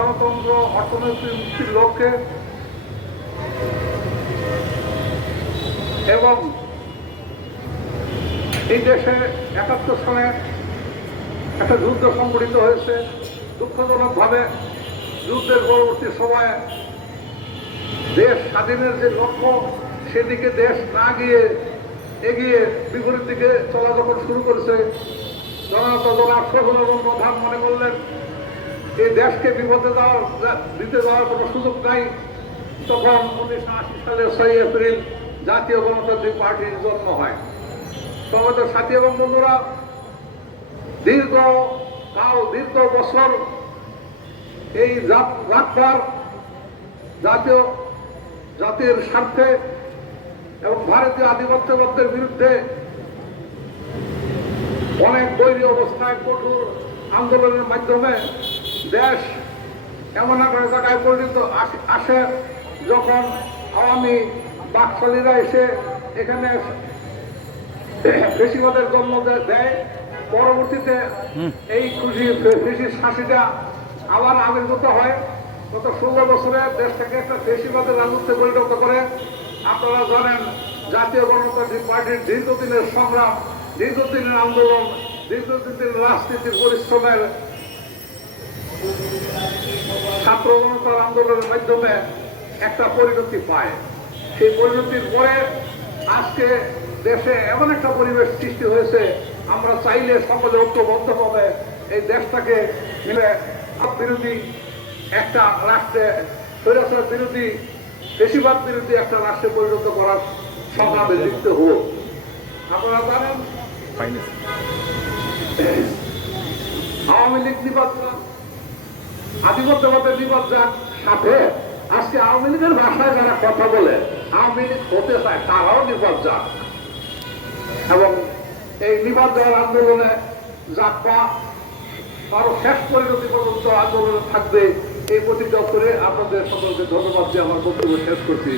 গণতন্ত্র অর্থনৈতিক মুক্তির লক্ষ্যে এবং এই দেশে ৭১ সালে একটা যুদ্ধ সংঘটিত হয়েছে। দুঃখজনকভাবে যুদ্ধের পরবর্তী সময়ে দেশ স্বাধীনের যে লক্ষ্য সেদিকে দেশ না গিয়ে এগিয়ে বিপরীত দিকে চলা যখন শুরু করেছে, জনতা দল শহীদুল প্রধান মনে করলেন এই দেশকে বিপদে দিতে দেওয়ার কোনো সুযোগ নাই। তখন ১৯৮০ সালের ৬ এপ্রিল জাতীয় গণতান্ত্রিক পার্টির জন্ম হয়। তবে তো সাথী এবং বন্ধুরা, দীর্ঘ বছর এই রাতবার জাতির স্বার্থে এবং ভারতীয় আধিপত্যবাদের বিরুদ্ধে অনেক বৈরী অবস্থায় কঠোর আন্দোলনের মাধ্যমে দেশ এমন একটা জায়গায় পরিণত আসে যখন আওয়ামী বাকশালীরা এসে এখানে ফেসিবাদের জন্ম দেয়। পরবর্তীতে এই ফেসির শাসিটা আবার আবির্ভূত হয়। গত ১৬ বছরে দেশ থেকে একটা ফেসিবাদের রাজত্বে পরিণত করে। আপনারা জানেন জাতীয় গণতান্ত্রিক পার্টির দীর্ঘদিনের সংগ্রাম, দীর্ঘদিনের আন্দোলন, দীর্ঘদিনের রাজনীতির পরিশ্রমের ছাত্র জনতার আন্দোলনের মাধ্যমে একটা পরিণতি পায়। সেই পরিণতির পরে আজকে দেশে এমন একটা পরিবেশ সৃষ্টি হয়েছে, আমরা চাইলে সকলে ঐক্যবদ্ধভাবে এই দেশটাকে মিলে বিরোধী একটা রাষ্ট্রে, স্বৈরাচার বিরোধী, ফেসিবাদ বিরোধী একটা রাষ্ট্রে পরিণত করার সংগ্রামে লিপ্ত হল। আপনারা জানেন আওয়ামী লীগ নির্বাচন আধিপত্যবাদের নির্বাচন সাথে আজকে আওয়ামী লীগের ভাষায় যারা কথা বলে আওয়ামী লীগ হতে চায় তারাও নির্বাচন এবং এই নির্বাচন আন্দোলনে যাত্রা আরো শেষ পরিণতি পর্যন্ত আন্দোলনে থাকবে এই প্রতিজ্ঞা করে আপনাদের সকলকে ধন্যবাদ দিয়ে আমার বক্তব্য শেষ করছি।